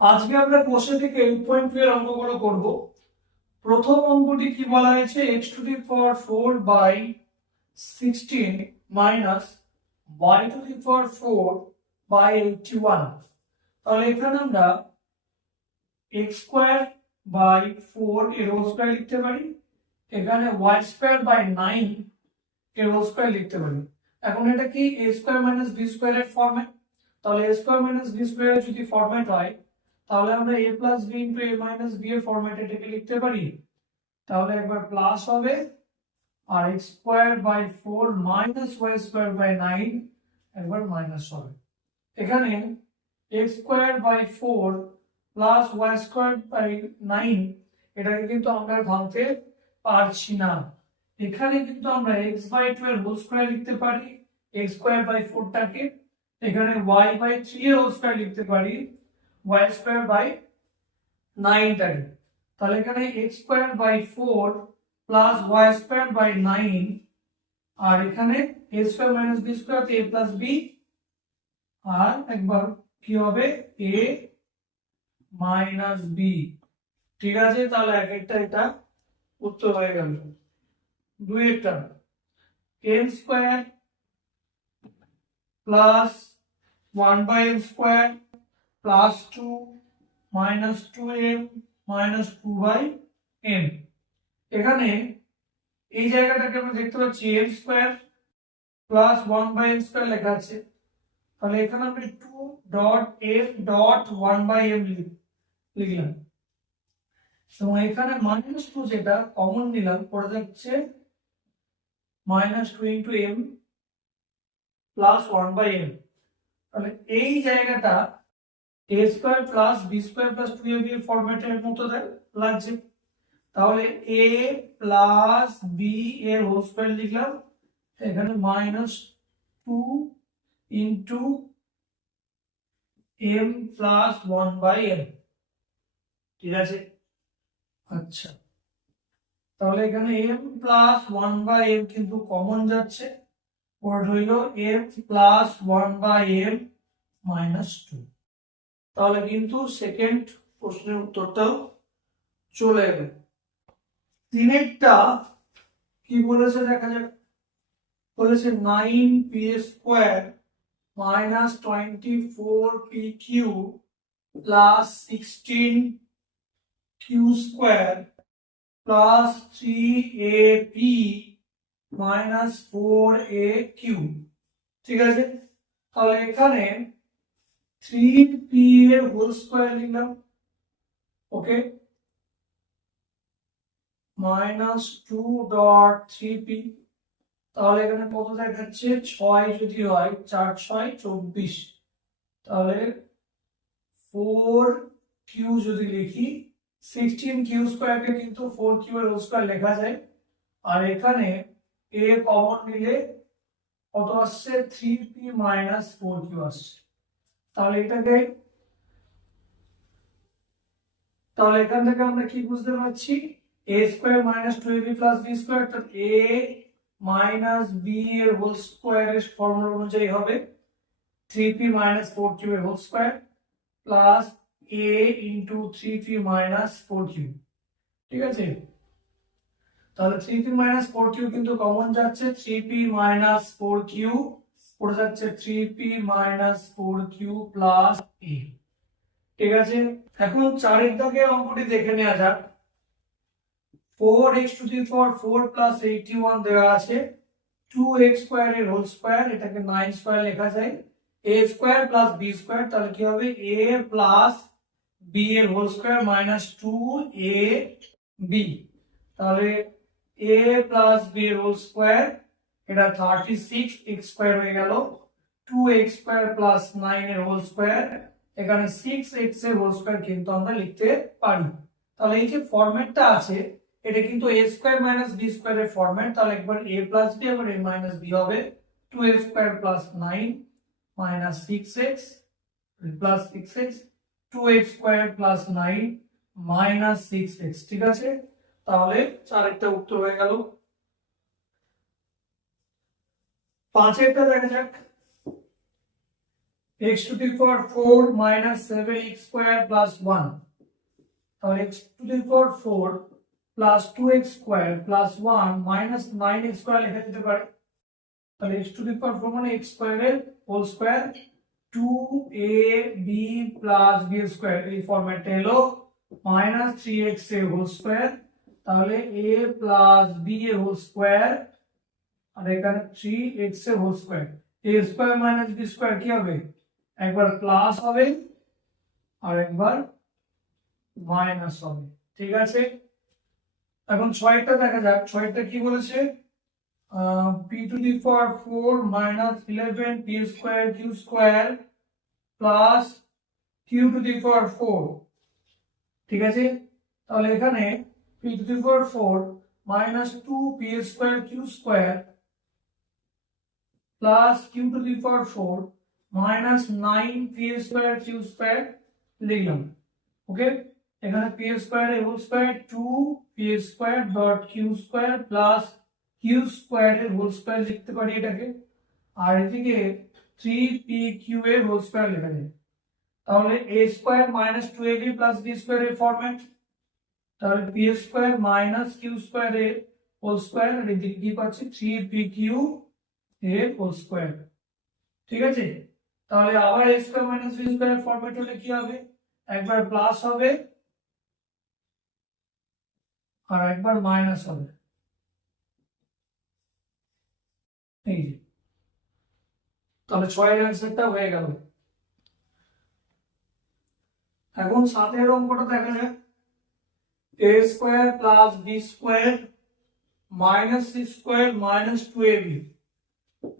আজকে আমরা কোষে থেকে এইট পয়েন্ট টু এর অঙ্কগুলো করব। প্রথম অঙ্কটি কি বলা হয়েছে? X to the power four by sixteen minus Y to the power four by eighty one তাহলে এখানে আমরা এক্স স্কোয়ার বাই ফোর এর স্কোয়ার লিখতে পারি, এখানে ওয়াই স্কোয়ার বাই নাইন এর স্কোয়ার লিখতে পারি। এখন এটা কি এ স্কোয়ার মাইনাস বি স্কোয়ারের ফর্মেট তাহলে এ স্কোয়ার মাইনাস বি স্কোয়ারের যদি ফর্মেট হয় তাহলে আমরা A plus B into A minus B এর ফর্মেটে এটাকে লিখতে পারি। তাহলে একবার প্লাস হবে। আর X square by four minus Y square by nine একবার মাইনাস হবে। এখানে X square by four plus Y square by nine এটাকে কিন্তু আমরা ভাঙতে পারছি না। এখানে কিন্তু আমরা X by two whole square লিখতে পারি। এক্স স্কোয়ার বাই ফোরটাকে এখানে ওয়াই বাই থ্রি এর হোল স্কোয়ার লিখতে পারি। ওয়াই স্কোয়ার বাই নাইনটাকে তাহলে এখানে X square by four plus Y square by nine আর এখানে A square minus B square A plus B আর একবার কি হবে? এ মাইনাস বি ঠিক আছে, তাহলে এক একটা এটা উত্তর হয়ে গেল। দুই একটা। M square plus one by M square plus two minus two M minus two by M এখানে এই জায়গাটাকে আমরা দেখতে পাচ্ছি M square plus one by M square লেখা আছে। তাহলে এখানে আমরা two dot M dot one by M লিখলাম। এবং এখানে মাইনাস টু যেটা কমন নিলাম পড়ে যাচ্ছে minus two into M plus one by M তাহলে এই জায়গাটা A square plus B square plus two A B ফরম্যাটের মতো লাগছে। তাহলে এ প্লাস বি এর হোল স্কোয়ার লিখলাম। এখানে minus two into M plus one by M ঠিক আছে? আচ্ছা। তাহলে এখানে M plus one by M কিন্তু কমন যাচ্ছে। ওর হইল M plus one by M minus two তাহলে কিন্তু সেকেন্ড প্রশ্নের উত্তরটাও চলে এলো তিনেরটা কি বলেছে দেখা যাক। বলেছে nine P square minus twenty four P Q plus sixteen Q square plus three A P minus four A Q ঠিক আছে? তাহলে এখানে থ্রি পি এর হোল স্কোয়ার লিখলাম okay minus two dot three P তাহলে এখানে কত দেখাচ্ছে? ছয় যদি হয়, চার ছয় চব্বিশ। তাহলে ফোর কিউ যদি লিখি সিক্সটিন কিউ স্কোয়ারকে কিন্তু ফোর কিউ এর স্কোয়ার লেখা যায়। আর এখানে এ কমন নিলে কত আসছে? Three P minus four Q আসছে। তাহলে এটাকে তাহলে এখান থেকে আমরা কি বুঝতে পারছি? A square minus two A B plus B square অর্থাৎ এ মাইনাস বি এর হোল স্কোয়ারের ফর্মুলা অনুযায়ী হবে three P minus four Q এর whole square plus A into three P minus four Q ঠিক আছে? তাহলে three P minus four Q কিন্তু কমন যাচ্ছে three P minus four Q পড়ে যাচ্ছে three P minus four Q plus A ঠিক আছে? এখন চারের দাগে অঙ্কটি দেখে নেওয়া যাক। Four X to the power four plus eighty one দেওয়া আছে। টু এক্স স্কোয়ার এর হোল স্কোয়ার এটাকে নাইন স্কোয়ার লেখা যায়। A square plus B square তাহলে কি হবে? এ প্লাস বি এর whole square minus two A B তাহলে এ প্লাস বি এর হোল স্কোয়ার এটা থার্টি সিক্স এক্স স্কোয়ার হয়ে গেল। Two X square plus nine এর হোল স্কোয়ার এখানে সিক্স এক্সের হোল স্কোয়ার কিন্তু আমরা লিখতে পারি। তাহলে এই যে ফরম্যাটটা আছে, এটা কিন্তু a square minus b square এর ফরম্যাট তাহলে একবার এ প্লাস বি আবার এ মাইনাস বি হবে। Two x square plus nine minus six x plus six x two x square plus nine minus six x ঠিক আছে? তাহলে চারেরটা উত্তর হয়ে গেল। পাঁচেরটা দেখা যাক x to the power 4 minus 7x square plus 1 তাহলে x to the power 4 plus 2x square plus 1 minus 9x square লেখা যেতে পারে তাহলে x to the power 4 মানে x square এর whole square 2ab plus b square এই ফরম্যাটে এলো minus 3x এর whole square তাহলে a plus b এর whole square আর এখানে 3x এর whole square a square minus b square কি হবে? একবার প্লাস হবে আর একবার মাইনাস হবে, ঠিক আছে? এখন ছয়টা দেখা যাক, ছয়টা কি বলেছে? P to the power four minus eleven p square q square plus q to the power four ঠিক আছে? তাহলে এখানে p to the power four minus two p square q square plus q to the power four minus nine p square q square লিখলাম okay এখানে p square এর whole square two p square dot q square plus q square এর whole square লিখতে পারি এটাকে আর এদিকে three p q এর হোল স্কোয়ার লেখা যায় তাহলে a square minus two a b plus b square এর ফরম্যাট তাহলে p square minus q square এর হোল স্কোয়ার আর এদিকে কি পাচ্ছি থ্রি পি কিউ এর হোল স্কোয়ার ঠিক আছে? তাহলে আবার a square minus b square format হলে কি হবে? একবার প্লাস হবে আর একবার মাইনাস হবে। এই যে। তাহলে ছয়ের অ্যান্সারটা হয়ে গেল। এখন সাতের অঙ্কটা দেখা যাক। A square plus b square minus c square minus two a b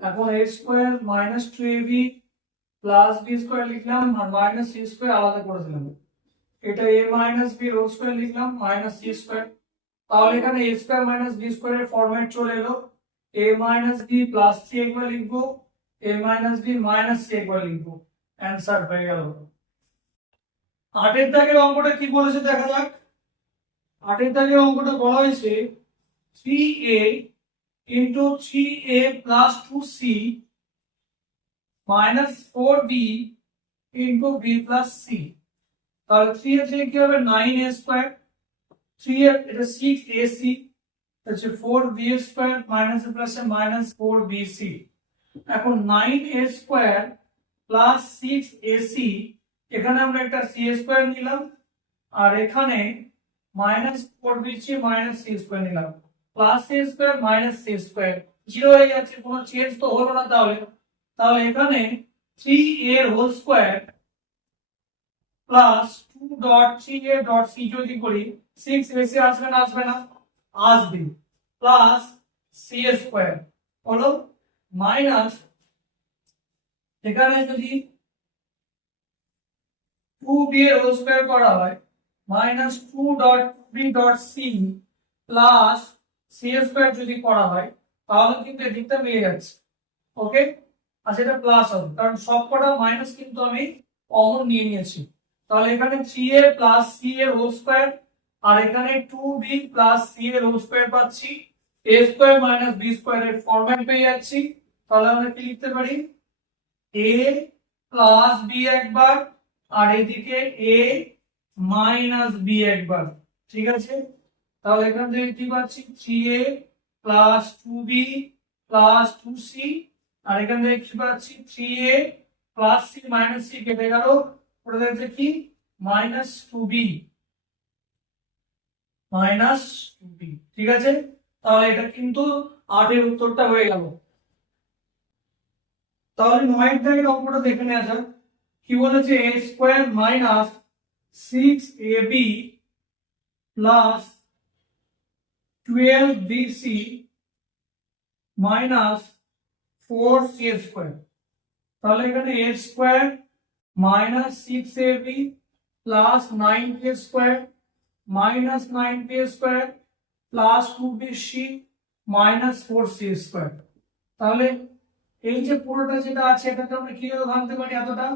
এখন a square minus two a b plus b square লিখলাম আর মাইনাস সি স্কোয়ার আলাদা করে দিলাম। এটা a minus b whole square লিখলাম মাইনাস সি স্কোয়ার তাহলে এখানে এ স্কোয়ার মাইনাস বি স্কোয়ারের ফরম্যাট চলে এলো। A minus b plus c একবার লিখব a minus b minus c একবার লিখব। অ্যান্সার হয়ে গেল। আটের দাগের অঙ্কটা কি বলেছে দেখা যাক। আটের দাগের অঙ্কটা বলা হয়েছে three a into three a plus two c minus four b into b plus c তাহলে থ্রি এর থেকে কি হবে? নাইন এ স্কোয়ার থ্রি এর এটা সিক্স এ সি হচ্ছে four b square minus plus minus four b c এখন nine a square plus six a c এখানে আমরা একটা সি স্কোয়ার নিলাম, আর এখানে minus four b c minus c square নিলাম। Plus c square minus c square zero হয়ে যাচ্ছে, কোনো চেঞ্জ তো হলো না তাহলে। তাহলে এখানে থ্রি এর whole square plus two dot three a dot c যদি করি সিক্স বেশি আসবে না আসবে না? আসবে। প্লাস সি স্কোয়ার হলো মাইনাস এখানে যদি টু বি এর হোল স্কোয়ার করা হয় minus two dot b dot c plus c square যদি করা হয়, তাহলে কিন্তু এদিকটা মিলে যাচ্ছে। ওকে আর সেটা প্লাস হবে। কারণ সব কটা মাইনাস কিন্তু আমি কমন নিয়ে নিয়েছি। তাহলে এখানে থ্রি এ প্লাস সি এর হোল স্কোয়ার আর এখানে টু বি প্লাস সি এর হোল স্কোয়ার পাচ্ছি। A square minus b square এর ফরম্যাট পেয়ে যাচ্ছি। তাহলে আমরা কি লিখতে পারি? এ প্লাস বি একবার, আর এদিকে এ মাইনাস বি একবার। ঠিক আছে? তাহলে এখান থেকে কি পাচ্ছি? Three a plus two b plus two c আর এখান থেকে কি পাচ্ছি? Three a plus c minus c কেটে গেল। ওটা দেখছে কি minus two b minus two b ঠিক আছে? তাহলে এটা কিন্তু আটের উত্তরটা হয়ে গেল। তাহলে নয়ের দাগের অঙ্কটা দেখে নেওয়া যাক। কি বলেছে? A square minus six a b plus twelve b c minus four c square তাহলে এখানে a square minus six a b plus nine k square minus nine k square plus two b c minus four c square তাহলে এই যে পুরোটা যেটা আছে, এটাকে আমরা কীভাবে ভাঙতে পারি এতটা?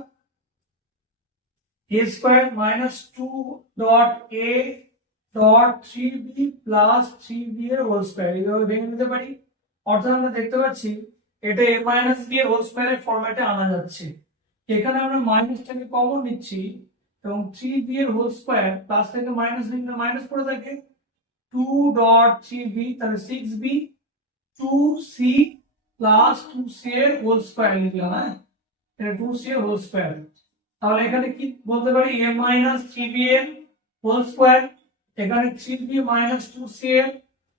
A square minus two dot a dot three b plus three b এর হোল স্কোয়ার এইভাবে ভেঙে নিতে পারি। অর্থাৎ আমরা দেখতে পাচ্ছি, এটা এ মাইনাস বি এর হোল আনা যাচ্ছে। এখানে আমরা মাইনাসটাকে কমন নিচ্ছি এবং থ্রি বি এর হোল স্কোয়ার প্লাস থেকে মাইনাস মাইনাস করে থাকে। টু ডট থ্রি তাহলে six b two c plus two c এর হোল স্কোয়ার লিখলাম হ্যাঁ? টু সি এর হোল স্কোয়ার এখানে কি বলতে পারি? A minus three whole square এখানে three b minus two c এর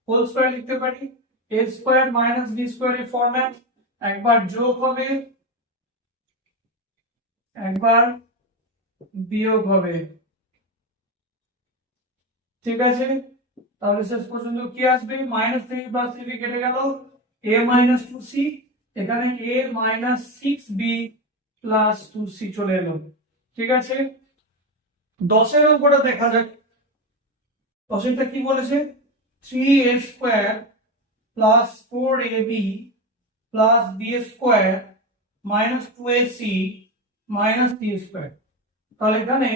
হোল স্কোয়ার লিখতে পারি। A square minus b square এর ফরম্যাট একবার যোগ হবে। একবার বিয়োগ হবে। ঠিক আছে? তাহলে শেষ পর্যন্ত কি আসবে? মাইনাস থ্রি প্লাস থ্রি কেটে গেল। এ মাইনাস টু সি এখানে a minus six b plus two c চলে এলো। ঠিক আছে? দশের অঙ্কটা দেখা যাক। দশেরটা কি বলেছে? Three a square plus four a b plus b square minus two a c minus three square তাহলে এখানে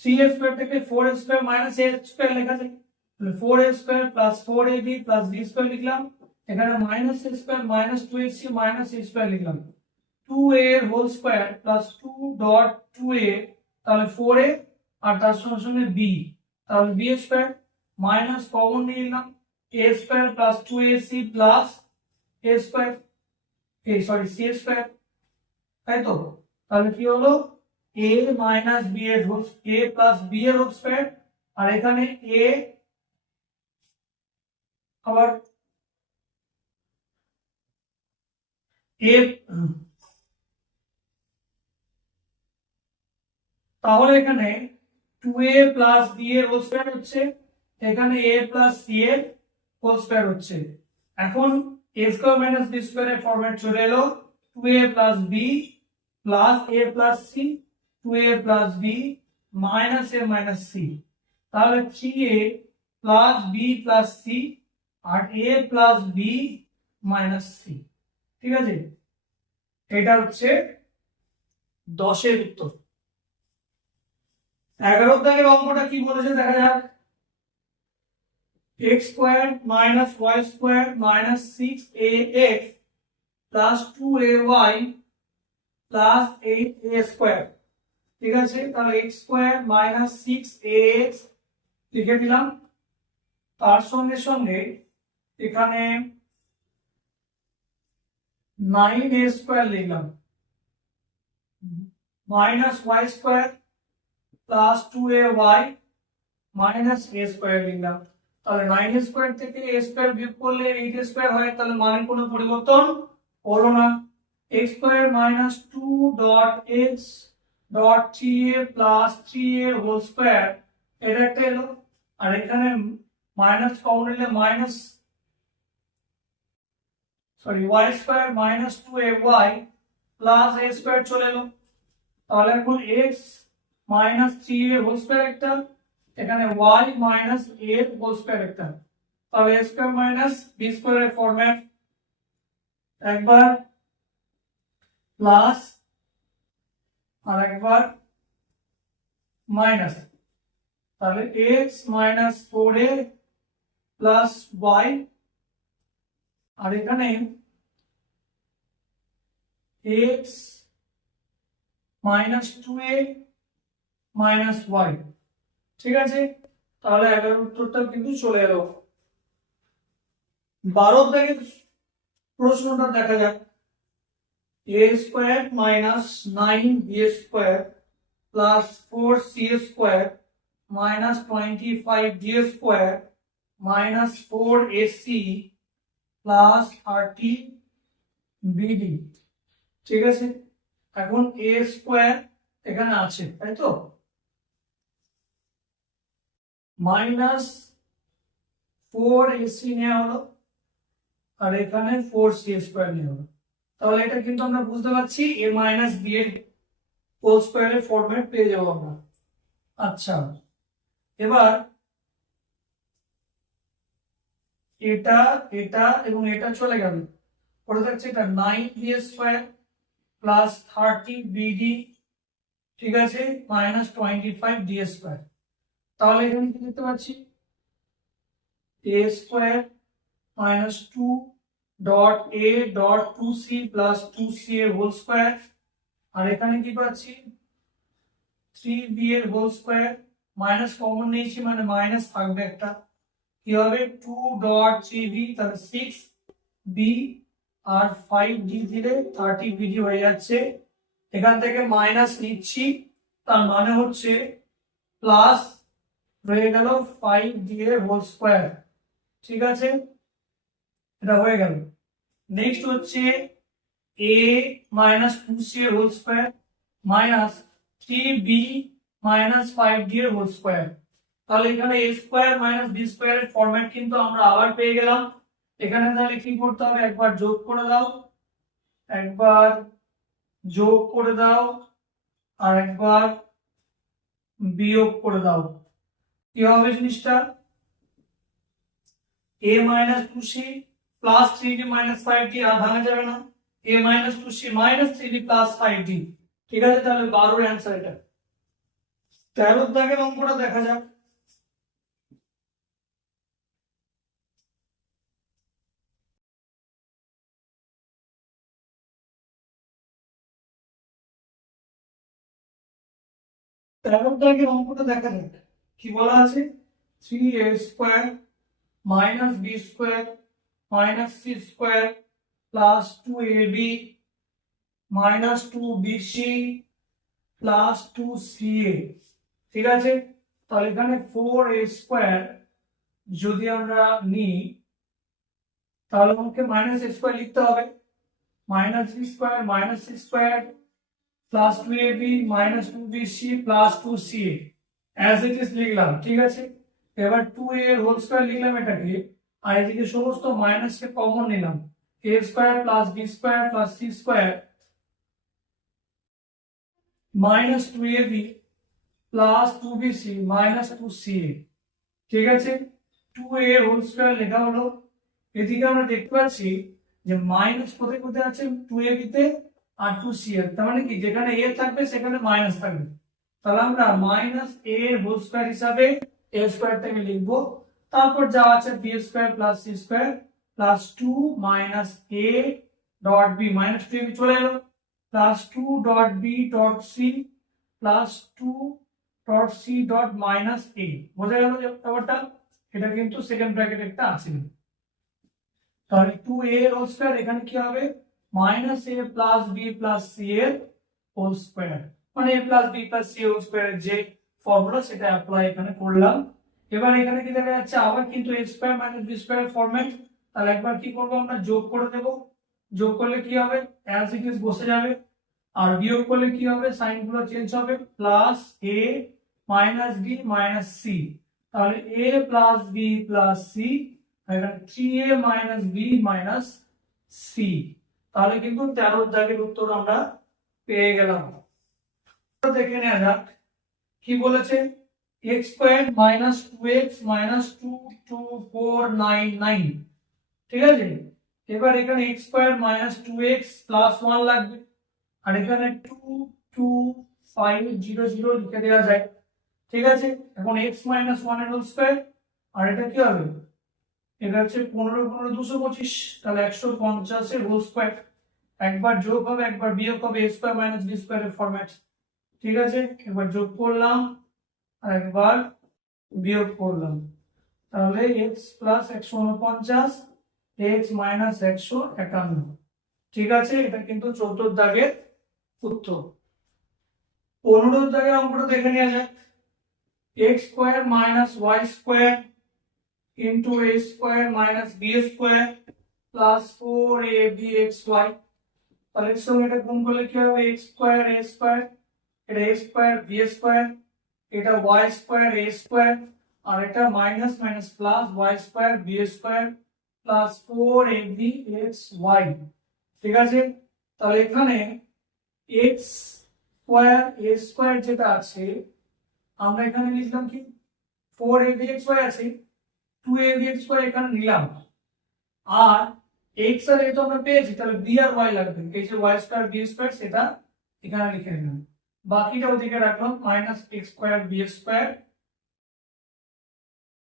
থ্রি এ স্কোয়ার থেকে four square minus a square লেখা যায় তাহলে four a square plus four a b plus b square লিখলাম। এখানে minus a square minus two a c minus a square লিখলাম। Two a whole square plus two dot two a তাহলে four এ আর তার সঙ্গে সঙ্গে বি তাহলে B square minus common নিয়ে নিলাম a square plus two a c plus a square এই sorry C square তাই তো তাহলে কি হলো এ মাইনাস বি এর হোল এ প্লাস বি এর হোল স্কোয়ার আর এখানে এ আবার এ তাহলে এখানে টু এ প্লাস বি হচ্ছে, এখানে এ প্লাস সি হচ্ছে। এখন মাইনাস ফরম্যাট চলে এলো two a plus b plus a plus c two a plus b minus a minus c তাহলে three a plus b plus c R a plus b minus c ঠিক আছে? এটা হচ্ছে দশের উত্তর। এগারো দাগের অঙ্কটা কি বলেছে? দেখা যাক। X square minus y square minus six a plus two a y plus eight a square ঠিক আছে? তাহলে x square minus six a লিখে দিলাম। তার সঙ্গে সঙ্গে এখানে নাইন এ স্কোয়ার লিখলাম। Minus y square plus two a y minus a square লিখলাম। তাহলে নাইন স্কোয়ার থেকে এ স্কোয়ার বিয়োগ করলে এইট স্কোয়ার হয়, তাহলে মানের কোনো পরিবর্তন হলো না। X square minus two dot x dot three a plus three a whole square এটা একটা এলো। আর এখানে মাইনাস কমন নিলে minus sorry y square minus two a y plus a square চলে এলো। তাহলে এখন x minus three a whole square একটা এখানে y minus a whole square একটা তাহলে এ স্কোয়ার মাইনাস বি স্কোয়ারের ফরম্যাট একবার প্লাস আর একবার মাইনাস তাহলে x minus four a plus y আর এখানে x minus two a minus y ঠিক আছে? তাহলে এগারো উত্তরটা কিন্তু চলে এলো। বারো থেকে প্রশ্নটা দেখা যাক। A square minus nine b square plus four c square minus twenty five d square minus four a c plus thirty b d ঠিক আছে? এখন এ স্কোয়ার এখানে আছে, তাই তো? মাইনাস ফোর এসি নেওয়া হলো, আর এখানে ফোর সি স্কোয়ার নেওয়া হলো। তাহলে এটা কিন্তু আমরা বুঝতে পারছি এ মাইনাস বি এর হোল স্কোয়ারের ফরম্যাট পেয়ে যাব আমরা। আচ্ছা এবার এটা এটা এবং এটা চলে গেল। পরে থাকছে এটা nine b square plus thirty b d ঠিক আছে, minus twenty five d square. তাহলে এখানে কি দেখতে পাচ্ছি? A square minus two dot a dot two c plus two c এর হোল স্কোয়ার আর এখানে কি পাচ্ছি? থ্রি বি এর হোল স্কোয়ার মাইনাস কমন নিয়েছি মানে মাইনাস থাকবে একটা। কি হবে? টু ডট থ্রি বি তাহলে সিক্স বি আর ফাইভ ডি দিলে থার্টি বিডি হয়ে যাচ্ছে। এখান থেকে মাইনাস নিচ্ছি, তার মানে হচ্ছে প্লাস হয়ে গেল ফাইভ এর হোল স্কোয়ার ঠিক আছে? এটা হয়ে গেল। নেক্সট হচ্ছে এ মাইনাস টু সি এর whole square minus three b minus five d এর হোল স্কোয়ার তাহলে এখানে a square minus b square এর ফরম্যাট কিন্তু আমরা আবার পেয়ে গেলাম। এখানে তাহলে কি করতে হবে? একবার যোগ করে দাও। একবার যোগ করে দাও। আর একবার বিয়োগ করে দাও। কি হবে জিনিসটা? Minus two c plus three d minus five d আর ভাঙা যাবে না। A minus two c minus three d plus five d ঠিক আছে, তাহলে বারোর অ্যান্সার এটা। তেরোর দাগের অঙ্কটা দেখা যাক। তেরোর দাগের অঙ্কটা দেখা যাক। কি বলা আছে? Three a square minus b square minus c square plus two a b minus two b c plus two c a ঠিক আছে? তাহলে এখানে ফোর এ স্কোয়ার যদি আমরা নিই, তাহলে আমাকে মাইনাস এ স্কোয়ার লিখতে হবে। Minus b square minus c square plus two a b minus two b c plus two c a as it is লিখলাম, ঠিক আছে? এবার টু এর হোল স্কোয়ার লিখলাম এটাকে, আর এদিকে সমস্ত মাইনাসকে কমন নিলাম। A square plus b square plus c square minus two a b plus two b c minus two c ঠিক আছে? টু এ হোল স্কোয়ার লেখা হলো। এদিকে আমরা দেখতে পাচ্ছি যে মাইনাস কোথায় কোথায় আছে? টু এ বিতে আর টু সি এর তার মানে কি? যেখানে এ থাকবে, সেখানে মাইনাস থাকবে। তাহলে আমরা মাইনাস এ হোল স্কোয়ার হিসাবে এ স্কোয়ারটাকে লিখব। তারপর যা আছে B square plus C square plus two minus A dot B minus two চলে এলো plus two dot B dot C plus two dot C dot minus A বোঝা গেল যে ব্যাপারটা? এটা কিন্তু সেকেন্ড ব্র্যাকেট একটা আছে। তাহলে টু এ হোল স্কোয়ার এখানে কি হবে? Minus A plus B plus C এর হোল স্কোয়ার মানে A plus B plus C whole যে ফর্মুলা সেটা অ্যাপ্লাই এখানে করলাম। এবার এখানে কি দেখা যাচ্ছে, আবার কিন্তু A square minus B square তাহলে একবার কি করব আমরা? যোগ করে দেব। যোগ করলে কি হবে? অ্যাজ ইট ইজ বসে যাবে। আর বিয়োগ করলে কি হবে? সাইনগুলো চেঞ্জ হবে। Plus A minus B minus C তাহলে A plus B plus C three A minus B minus C তাহলে কিন্তু তেরোর দাগের উত্তর আমরা পেয়ে গেলাম। দেখে নেওয়া যাক কি বলেছে? X square minus two X minus two two four nine nine ঠিক আছে? এবার এখানে X square minus two X plus one লাগবে। আর এখানে two two five zero zero লিখে দেওয়া যায়। ঠিক আছে? এখন এক্স মাইনাস ওয়ানের হোল স্কোয়ার আর এটা কি হবে? এটা হচ্ছে পনেরো পনেরো দুশো পঁচিশ। তাহলে একশো পঞ্চাশের হোল স্কোয়ার একবার যোগ হবে, একবার বিয়োগ হবে এ স্কোয়ার মাইনাস বি স্কোয়ারের ফরম্যাট ঠিক আছে? একবার যোগ করলাম আর একবার বিয়োগ করলাম। তাহলে এক্স প্লাস একশো উনপঞ্চাশ এক্স মাইনাস একশো একান্ন। ঠিক আছে? এটা কিন্তু চৌদ্দ দাগের উত্তর। পনেরো দাগের অঙ্কটা দেখে নেওয়া যাক। X square minus Y square into A square minus B square plus four A B X Y তাহলে এর সঙ্গে এটা গুণ করলে কি হবে? এক্স স্কোয়ার এ স্কোয়ার এটা এ স্কোয়ার বি স্কোয়ার এটা ওয়াই স্কোয়ার এ স্কোয়ার আর এটা minus minus plus Y square B square plus four A B X Y ঠিক আছে তাহলে এখানে এক্স স্কোয়ার এ স্কোয়ার যেটা আছে আমরা এখানে লিখলাম কি four A B X Y আছে two A B X Y এখানে নিলাম আর এক্স আর এ তো আমরা পেয়েছি তাহলে বি আর ওয়াই লাগবে এই যে ওয়াই স্কোয়ার বি স্কোয়ার সেটা এখানে লিখে নিলাম বাকিটা ওদিকে রাখলাম minus X square B square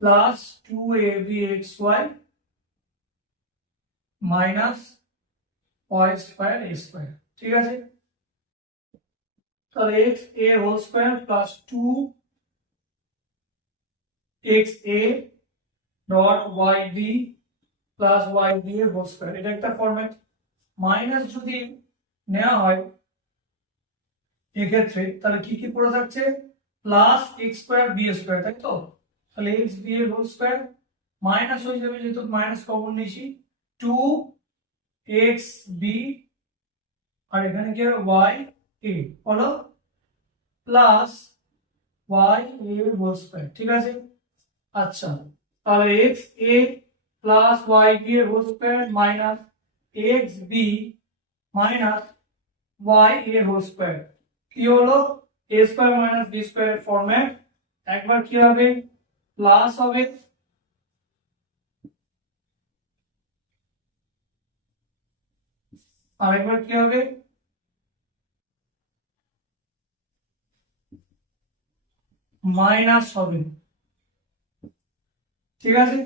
plus two A B X Y minus Y square A square ঠিক আছে তাহলে X A whole square plus two X A dot Y B plus Y B এর হোল স্কোয়ার এটা একটা format minus যদি নেওয়া হয় এক্ষেত্রে তাহলে কি কি পড়ে থাকছে? Plus X square B square তাই তো? তাহলে এক্স বি এর হোল স্কোয়ার মাইনাস হয়ে যাবে যেহেতু মাইনাস কমন নিয়েছি। টু এক্স বি আর এখানে কি হবে ওয়াই এ হলো plus Y A whole square ঠিক আছে? আচ্ছা তাহলে X A plus Y B এর whole square minus X B minus Y এর হোল স্কোয়ার কি হলো? A square minus B square format একবার কি হবে? প্লাস হবে। আরেকবার কি হবে? মাইনাস হবে। ঠিক আছে?